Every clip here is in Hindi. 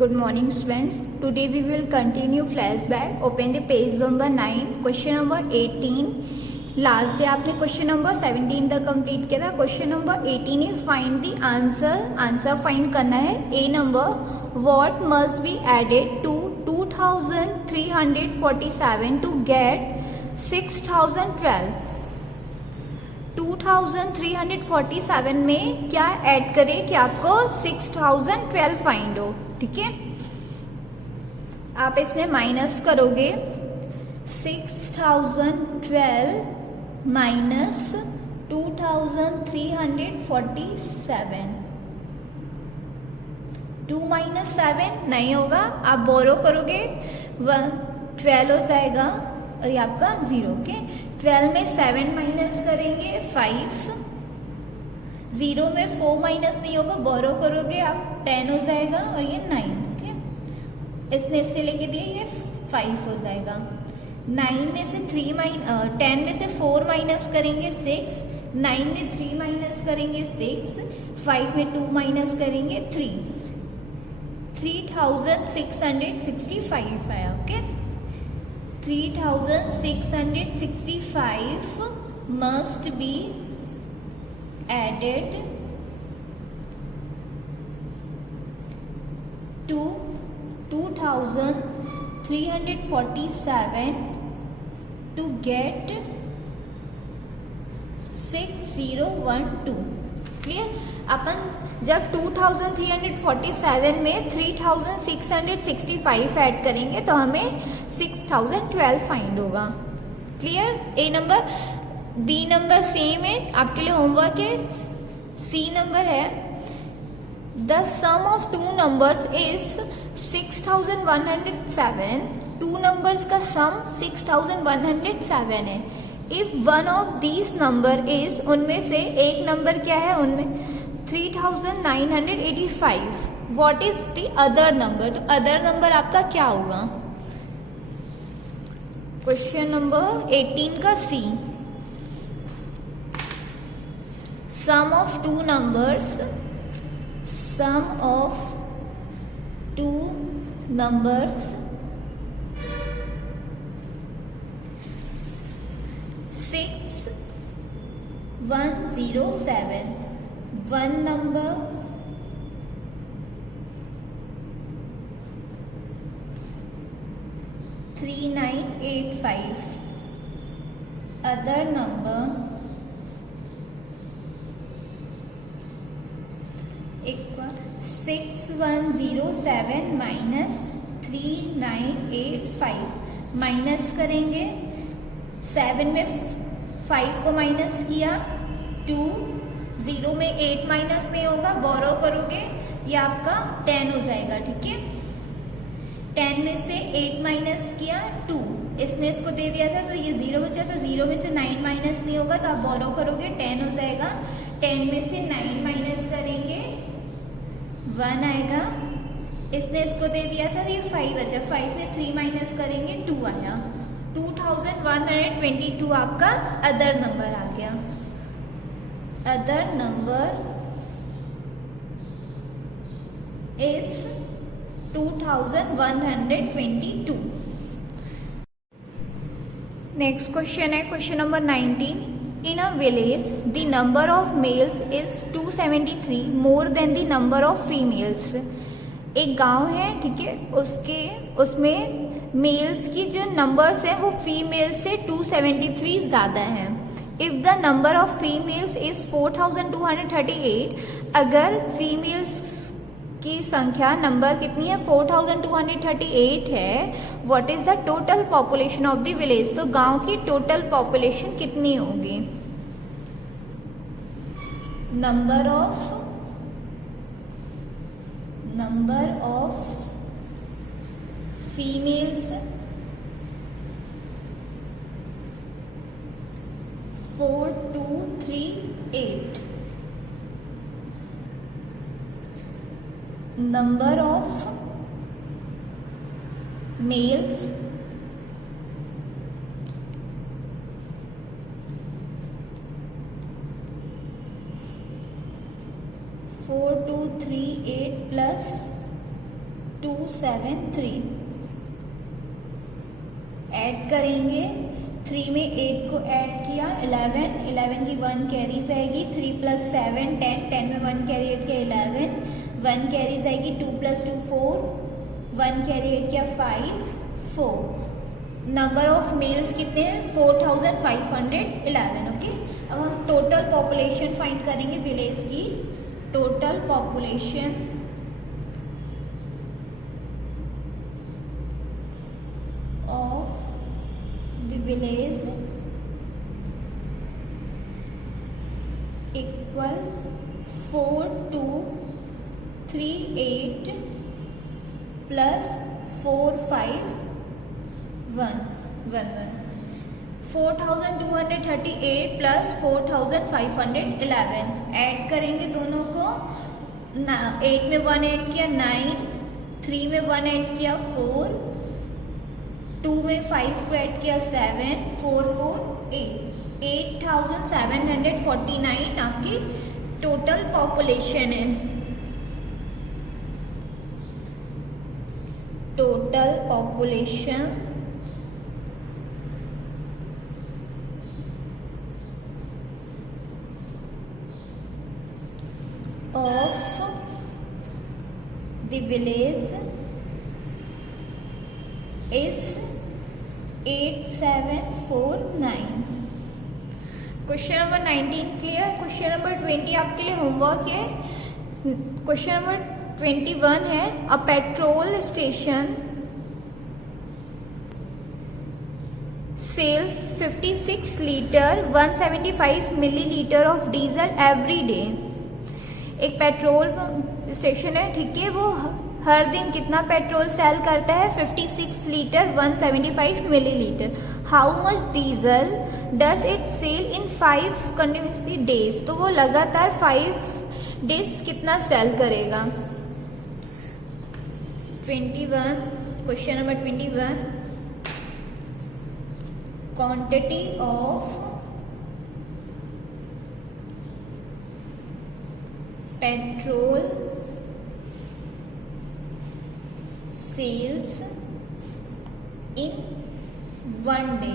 Good morning students. Today we will continue flashback. Open the page number 9, question number 18. Last day आपने क्वेश्चन नंबर 17 तक कंप्लीट किया था. क्वेश्चन नंबर 18 है फाइंड द आंसर फाइंड करना है. A number, what must be added to 2347 to get 6012. 2347 में क्या ऐड करें कि आपको 6012 फाइंड हो. ठीक है, आप इसमें माइनस करोगे 6012 माइनस 2347. 2 माइनस 7 नहीं होगा, आप बोरो करोगे 12 हो जाएगा और ये आपका 0. ओके, 12 में 7 माइनस करेंगे 5. 0 में 4 माइनस नहीं होगा, बोरो करोगे आप 10 हो जाएगा और ये 9. ओके, इसने इससे लेके दिए, ये 5 हो जाएगा. 9 में से 10 में से 4 माइनस करेंगे 6. 9 में 3 माइनस करेंगे 6. 5 में 2 माइनस करेंगे 3. 3665 आया. Okay, 3665 must be added to 2347 to get 6012. Clear. अपन जब 2347 में 3665 ऐड करेंगे तो हमें 6012 फाइंड होगा. Clear. A number. B number same है, आपके लिए होमवर्क है. सी नंबर है, the sum of two numbers is 6107. Two numbers का सम 6107 है. If one of these number is, उनमें से एक नंबर क्या है, उनमें 3985. What is the other number. तो अदर नंबर आपका क्या होगा. क्वेश्चन नंबर 18 का C. Sum of two numbers, sum of two numbers 6107. One number 3985. Other number 6107 minus 3985. Minus करेंगे 7 में 5 को माइनस किया 2. 0 में 8 माइनस नहीं होगा, बोरो करोगे ये आपका 10 हो जाएगा. ठीक है, 10 में से 8 माइनस किया 2. इसने इसको दे दिया था तो ये 0 बचा, तो 0 में से 9 माइनस नहीं होगा तो आप बोरो करोगे 10 हो जाएगा. 10 में से 9 माइनस करेंगे 1 आएगा. इसने इसको दे दिया था तो ये 5 बचा. 5 में 3 माइनस करेंगे 2 आया. 2122 आपका अदर नंबर आ गया. Other number is 2122. Next question है question number 19. In a village, the number of males is 273 more than the number of females. एक गांव है, ठीक है, उसमें मेल्स की जो नंबर्स हैं वो फीमेल्स से 273 ज़्यादा हैं. If the number of females is 4238. अगर फीमेल्स की संख्या नंबर कितनी है, 4238 है. What is the total population of the village. तो गांव की टोटल पॉपुलेशन कितनी होगी. Number of females 4238. number of males 4238 plus 273 add करेंगे। 3 में 8 को ऐड किया 11 की 1 कैरी जाएगी। 3 + 7 10 में 1 कैरी ऐड किया 11 1 कैरी जाएगी। 2 + 2 4 1 कैरी ऐड किया 5 4। नंबर ऑफ मेल्स कितने हैं 4511। ओके, अब हम टोटल पॉपुलेशन फाइंड करेंगे विलेज की। Total population of the village equal 4238 plus 4511 4238 plus 4511 add करेंगे दोनों को। 8 में 1 ऐड किया 9 3 में 1 ऐड किया 4 2 में 5 को ऐड किया 7 4 4 8 8749 आपकी टोटल पॉपुलेशन है। Total population of the village is 8749। Question number 19 clear. Question number 20 आपके लिए होमवर्क है। क्वेश्चन नंबर 21 है a petrol station sells 56 litre 175 millilitre of diesel every day. एक पेट्रोल स्टेशन है, ठीक है, वो हर दिन कितना पेट्रोल सेल करता है 56 litre 175 millilitre. How much diesel does it sell in 5 continuously days. तो वो लगातार 5 डेज कितना सेल करेगा। 21 question number 21 quantity of petrol sales in 1 day.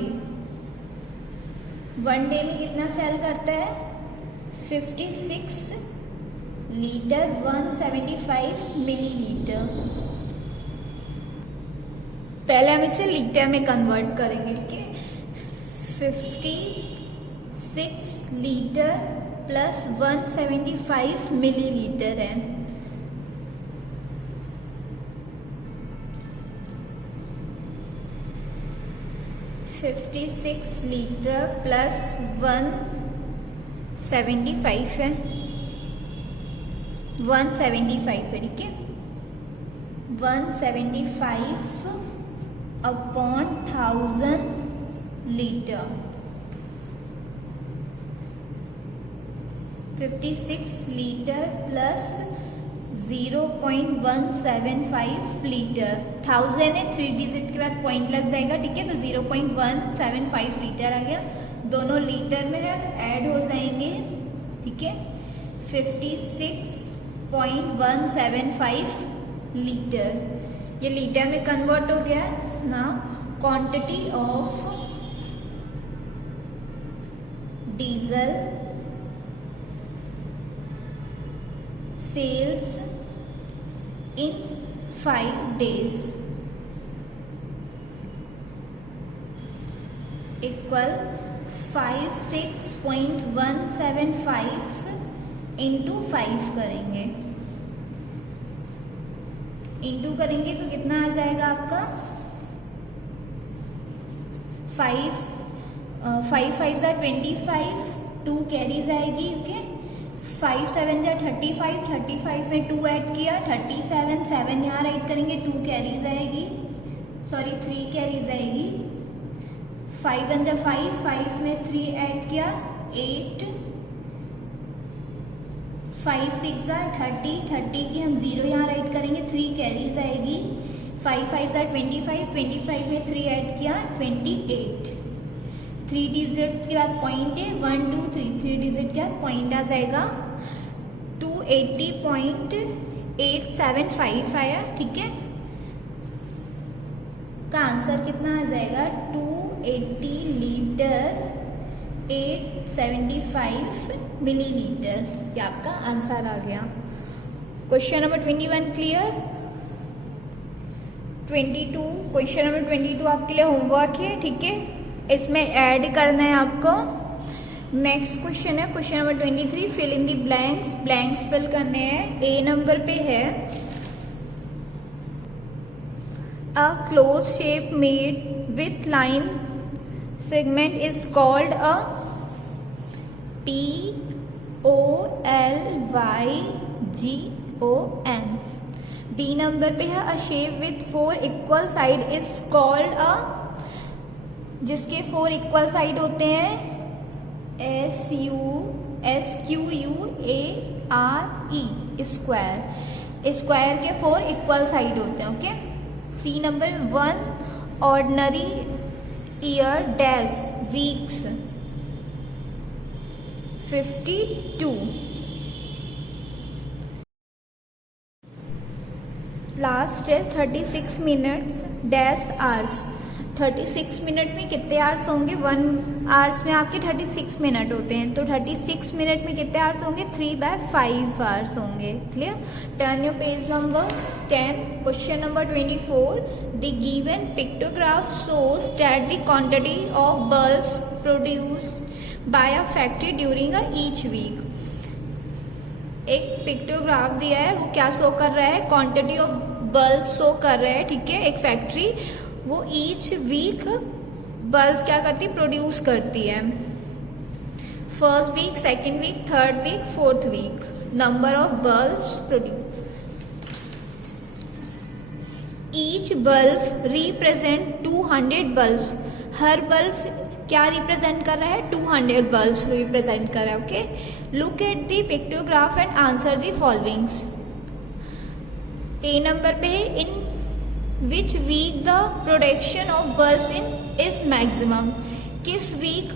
1 day में कितना सेल करता है 56 लीटर 175 मिलीलीटर। पहले हम इसे लीटर में कन्वर्ट करेंगे, ठीक है। 56 लीटर प्लस 175 मिलीलीटर है। 56 लीटर प्लस 175 है 175 है, ठीक है। 175 upon 1000 litre 56 litre plus 0.175 litre. 1000 है 3 डिजिट के बाद पॉइंट लग जाएगा, ठीक है। तो 0.175 लीटर आ गया। दोनों लीटर में है, ऐड हो जाएंगे, ठीक है। 56.175 लीटर ये लीटर में कन्वर्ट हो गया। ना quantity of diesel sales in 5 days equal 56.175 into 5 करेंगे। इंटू करेंगे तो कितना आ जाएगा आपका 5 5 जा 25 2 कैरी जाएगी, ओके। 5 7 जा 35 35 में 2 ऐड किया 37 7 यहाँ ऐड करेंगे 2 कैरी जाएगी, सॉरी 3 कैरी जाएगी। 5 1 जा 5 5 में 3 ऐड किया 8 5 6 जा 30 30 की हम 0 यहाँ ऐड करेंगे 3 कैरी जाएगी। 5 5 जा 25 25 में 3 ऐड किया 28। 3 डिजिट के बाद पॉइंट है 1 2 3 3 डिजिट के बाद पॉइंट आ जाएगा 280.875 आया, ठीक है। का आंसर कितना आ जाएगा 280 लीटर 875 मिलीलीटर। ये आपका आंसर आ गया। Question number 21 clear. 22 question number 22 आपके लिए होमवर्क है, ठीक है, इसमें ऐड करना है आपको। नेक्स्ट क्वेश्चन है question number 23, fill in the blanks. Blanks fill करने हैं। ए नंबर पे है a close shape made with line segment is called a POLYGON। B number पे है a shape with 4 equal side is called a, जिसके 4 इक्वल साइड होते हैं SQUARE, स्क्वायर। स्क्वायर के 4 इक्वल साइड होते हैं, okay. C number 1 ordinary year dash weeks 52। Last है 36 मिनट्स डैश आवर्स। 36 मिनट में कितने आवर्स होंगे? 1 आवर्स में आपके 36 मिनट होते हैं, तो 36 मिनट में कितने आवर्स होंगे? 3/5 आवर्स होंगे। Clear. Turn your page number 10। Question number 24, the given pictograph shows that the quantity of bulbs produced by a factory during each week. एक पिक्टोग्राफ दिया है, वो क्या शो कर रहा है? क्वांटिटी ऑफ बल्ब शो कर रहा है, ठीक है। एक फैक्ट्री वो ईच वीक बल्ब क्या करती है? प्रोड्यूस करती है। First week, second week, third week, fourth week. Number of bulbs produce. Each bulb represent 200 bulbs. हर बल्ब क्या रिप्रेजेंट कर रहा है? 200 बल्ब्स रिप्रेजेंट कर रहा है, okay. Look at the pictograph and answer the followings. A number पे है in which week the production of bulbs is maximum. किस वीक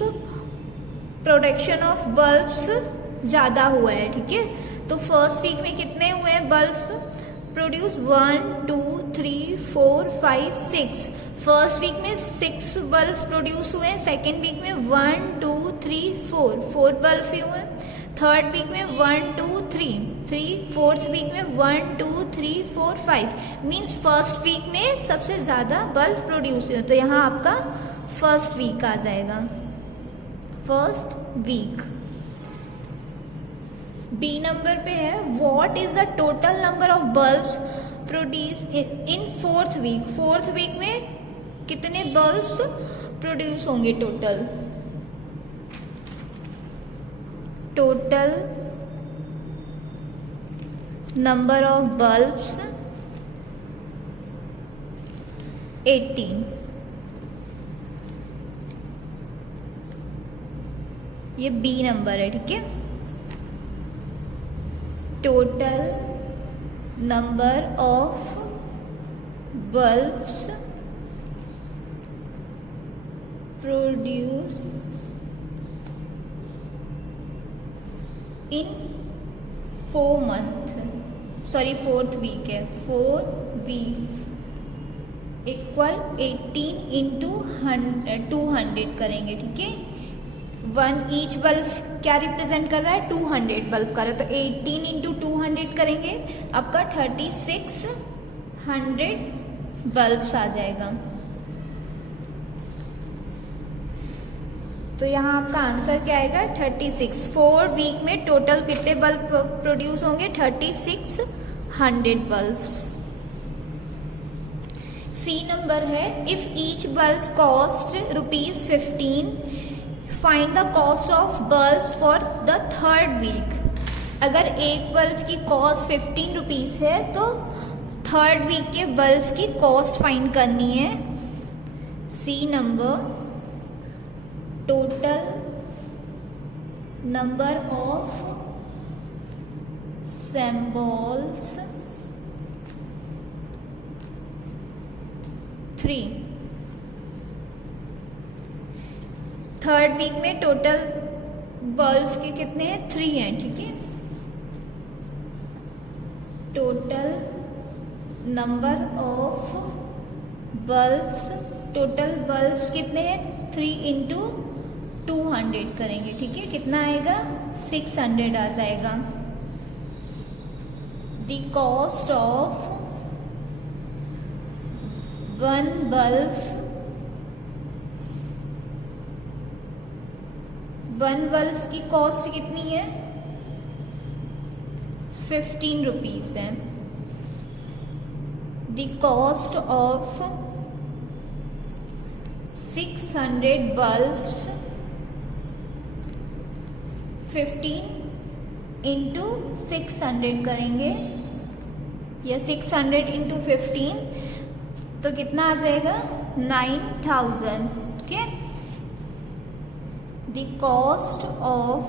प्रोडक्शन ऑफ बल्ब्स ज़्यादा हुआ है, ठीक है। तो फर्स्ट वीक में कितने हुए हैं बल्ब्स प्रोड्यूस? 1 2 3 4 5 6। फर्स्ट वीक में 6 बल्ब प्रोड्यूस हुए हैं। सेकेंड वीक में 1 2 3 4 बल्ब ही हुए। थर्ड वीक में 1 2 3 फोर्थ वीक में 1 2 3 4 5। मीन्स फर्स्ट वीक में सबसे ज़्यादा बल्ब प्रोड्यूस हुए, तो यहाँ आपका फर्स्ट वीक आ जाएगा, फर्स्ट वीक। बी नंबर पे है what is the total number of bulbs produce in fourth week. Fourth week में कितने बल्ब्स प्रोड्यूस होंगे? Total number of bulbs 18। ये बी नंबर है, ठीक है। Total number of bulbs produce in 4 month, sorry fourth week है, 4 वीक्स इक्वल 18 इंटू 200 करेंगे, ठीक है। 1 ईच बल्ब क्या रिप्रेजेंट कर रहा है? 200 बल्ब कर रहा है, तो 18 इंटू 200 करेंगे, आपका 3600 बल्ब्स आ जाएगा। तो यहाँ आपका आंसर क्या आएगा? 36। 4 वीक में टोटल कितने बल्ब प्रोड्यूस होंगे? 3600 बल्ब्स। सी नंबर है if each bulb cost ₹15, find the cost of bulb for the third week. अगर एक बल्ब की कॉस्ट 15 रुपीज़ है तो थर्ड वीक के बल्ब की कॉस्ट फाइंड करनी है। C number total number of symbols 3। Third week में टोटल बल्ब्स के कितने हैं? 3 हैं, ठीक है। Total number of bulbs, total bulbs कितने हैं 3 इंटू 200 करेंगे, ठीक है, कितना आएगा 600 आ जाएगा। The cost of one bulb की कॉस्ट कितनी है 15 रुपीज है। The cost of 600 bulbs 15 into 600 करेंगे या 600 इंटू 15 तो कितना आ जाएगा 9000, ठीक है। The cost of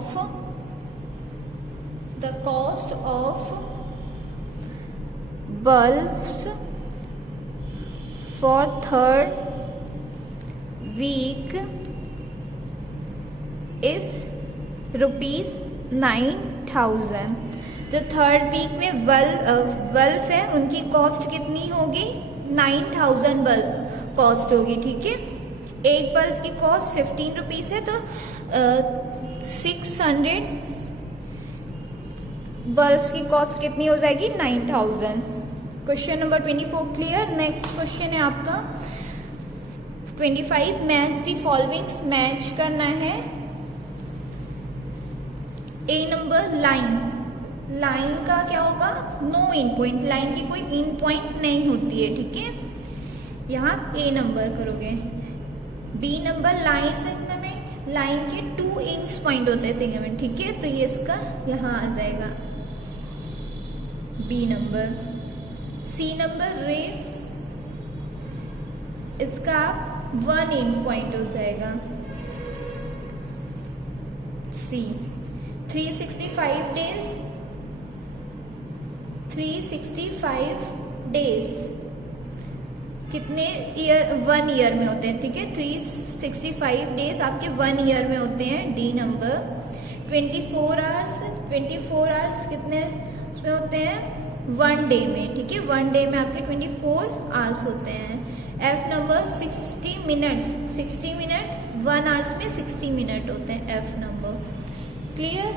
bulbs for third week is ₹9000। जो थर्ड वीक में बल्ब है उनकी कॉस्ट कितनी होगी 9000 बल्ब कॉस्ट होगी, ठीक है। एक बल्ब की कॉस्ट 15 रुपीज़ है तो 600 बल्ब्स की कॉस्ट कितनी हो जाएगी 9000। Question number 24 clear. Next question है आपका 25, मैच दी फॉलोइंग्स, मैच करना है। ए नंबर लाइन का क्या होगा नो इन पॉइंट, लाइन की कोई इन पॉइंट नहीं होती है, ठीक है, यहाँ ए नंबर करोगे। B number line segment, line के 2 इंच पॉइंट होते हैं सेगमेंट, ठीक है, तो ये इसका यहाँ आ जाएगा बी नंबर। सी नंबर रे, इसका 1 इन पॉइंट हो जाएगा सी। 365 डेज कितने ईयर 1 ईयर में होते हैं, ठीक है, 365 डेज आपके 1 ईयर में होते हैं डी नंबर। 24 आवर्स कितने उसमें होते हैं 1 डे में, ठीक है, 1 डे में आपके 24 आवर्स होते हैं। एफ नंबर 60 मिनट 1 आवर्स में 60 मिनट होते हैं F number. Clear.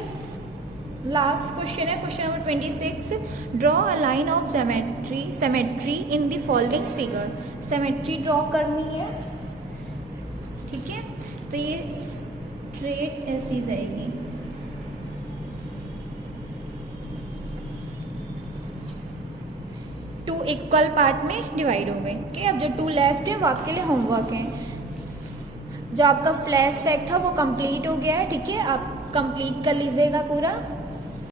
Last question है question number 26, draw a line of symmetry in the following figure. Symmetry draw करनी है, ठीक है, तो ये स्ट्रेट ऐसी जाएगी, टू इक्वल पार्ट में डिवाइड हो गए, ठीक है। अब जो 2 लेफ्ट है वो आपके लिए होमवर्क है। जो आपका फ्लैश बैक था वो कंप्लीट हो गया है, ठीक है, आप कंप्लीट कर लीजिएगा पूरा।